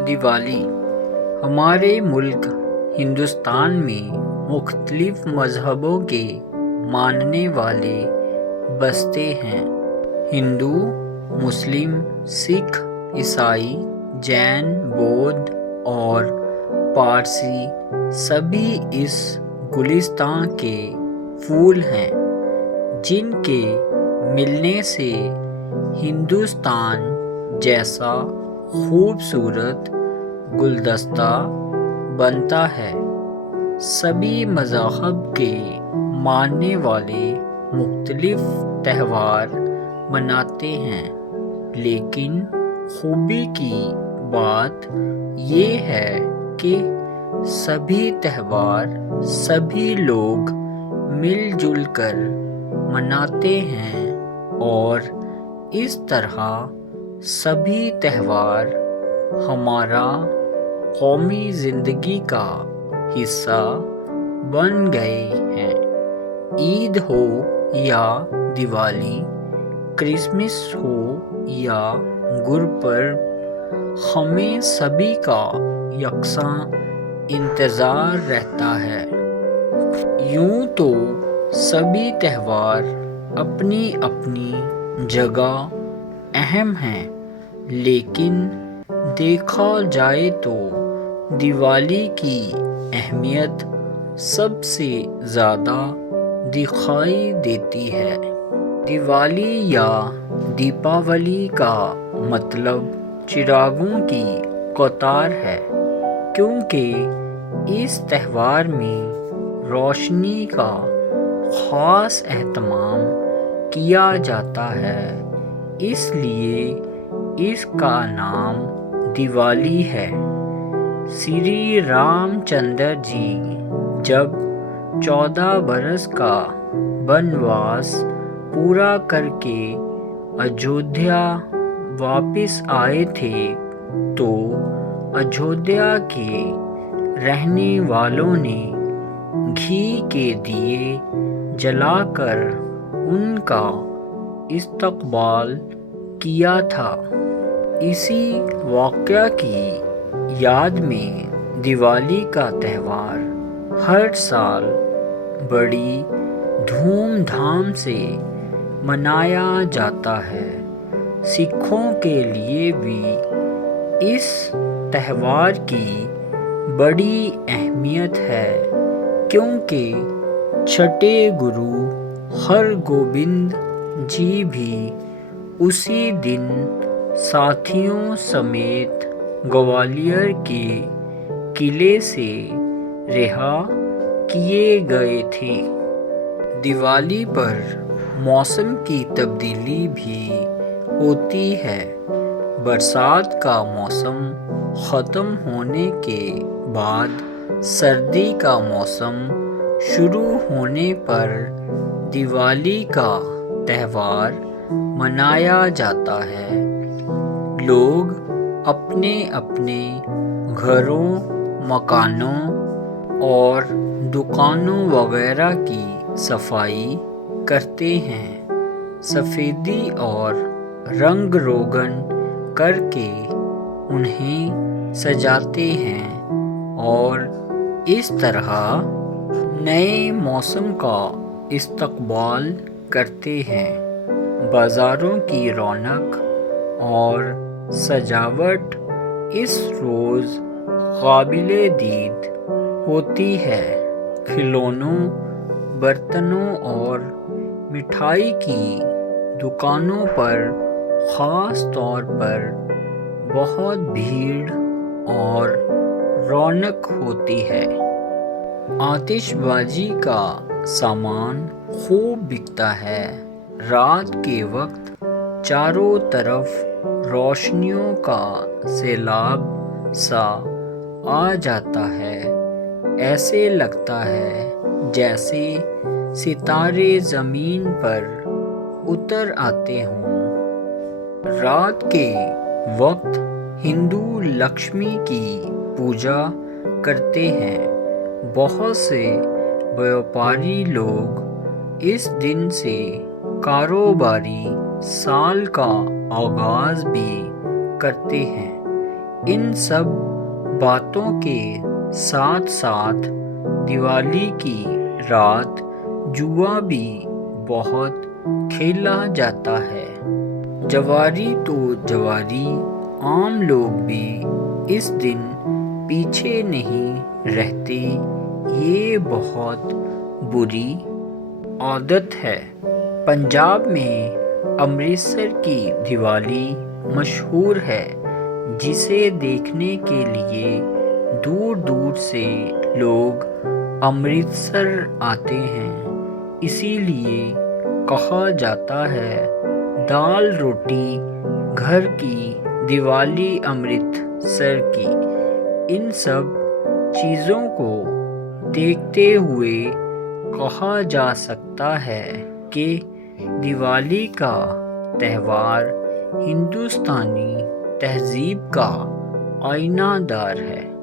دیوالی ہمارے ملک ہندوستان میں مختلف مذہبوں کے ماننے والے بستے ہیں۔ ہندو، مسلم، سکھ، عیسائی، جین، بودھ اور پارسی سبھی اس گلستان کے پھول ہیں جن کے ملنے سے ہندوستان جیسا خوبصورت گلدستہ بنتا ہے۔ سبھی مذاہب کے ماننے والے مختلف تہوار مناتے ہیں، لیکن خوبی کی بات یہ ہے کہ سبھی تہوار سبھی لوگ مل جل کر مناتے ہیں اور اس طرح سبھی تہوار ہمارا قومی زندگی کا حصہ بن گئے ہیں۔ عید ہو یا دیوالی، کرسمس ہو یا گرپرب، ہمیں سبھی کا یکساں انتظار رہتا ہے۔ یوں تو سبھی تہوار اپنی اپنی جگہ اہم ہیں، لیکن دیکھا جائے تو دیوالی کی اہمیت سب سے زیادہ دکھائی دیتی ہے۔ دیوالی یا دیپاولی کا مطلب چراغوں کی قطار ہے، کیونکہ اس تہوار میں روشنی کا خاص اہتمام کیا جاتا ہے، اس لیے اس کا نام دیوالی ہے۔ شری رام چندر جی جب 14 برس کا بنواس پورا کر کے اجودھیا واپس آئے تھے تو اجودھیا کے رہنے والوں نے گھی کے دیے جلا کر ان کا استقبال کیا تھا۔ اسی واقعہ کی یاد میں دیوالی کا تہوار ہر سال بڑی دھوم دھام سے منایا جاتا ہے۔ سکھوں کے لیے بھی اس تہوار کی بڑی اہمیت ہے، کیونکہ چھٹے گرو ہرگوبند جی بھی اسی دن ساتھیوں سمیت گوالیر کے قلعے سے رہا کیے گئے تھے۔ دیوالی پر موسم کی تبدیلی بھی ہوتی ہے۔ برسات کا موسم ختم ہونے کے بعد سردی کا موسم شروع ہونے پر دیوالی کا تہوار منایا جاتا ہے۔ لوگ اپنے اپنے گھروں، مکانوں اور دکانوں وغیرہ کی صفائی کرتے ہیں، سفیدی اور رنگ روگن کر کے انہیں سجاتے ہیں اور اس طرح نئے موسم کا استقبال کرتے ہیں۔ بازاروں کی رونق اور سجاوٹ اس روز قابل دید ہوتی ہے۔ کھلونوں، برتنوں اور مٹھائی کی دکانوں پر خاص طور پر بہت بھیڑ اور رونق ہوتی ہے۔ آتش بازی کا سامان خوب بکتا ہے۔ رات کے وقت چاروں طرف روشنیوں کا سیلاب سا آ جاتا ہے، ایسے لگتا ہے جیسے ستارے زمین پر اتر آتے ہوں۔ رات کے وقت ہندو لکشمی کی پوجا کرتے ہیں۔ بہت سے بیوپاری لوگ اس دن سے کاروباری سال کا آغاز بھی کرتے ہیں۔ ان سب باتوں کے ساتھ ساتھ دیوالی کی رات جوا بھی بہت کھیلا جاتا ہے۔ جواری تو جواری، عام لوگ بھی اس دن پیچھے نہیں رہتے۔ یہ بہت بری عادت ہے۔ پنجاب میں امرتسر کی دیوالی مشہور ہے، جسے دیکھنے کے لیے دور دور سے لوگ امرتسر آتے ہیں۔ اسی لیے کہا جاتا ہے، دال روٹی گھر کی، دیوالی امرتسر کی۔ ان سب چیزوں کو دیکھتے ہوئے کہا جا سکتا ہے کہ دیوالی کا تہوار ہندوستانی تہذیب کا آئینہ دار ہے۔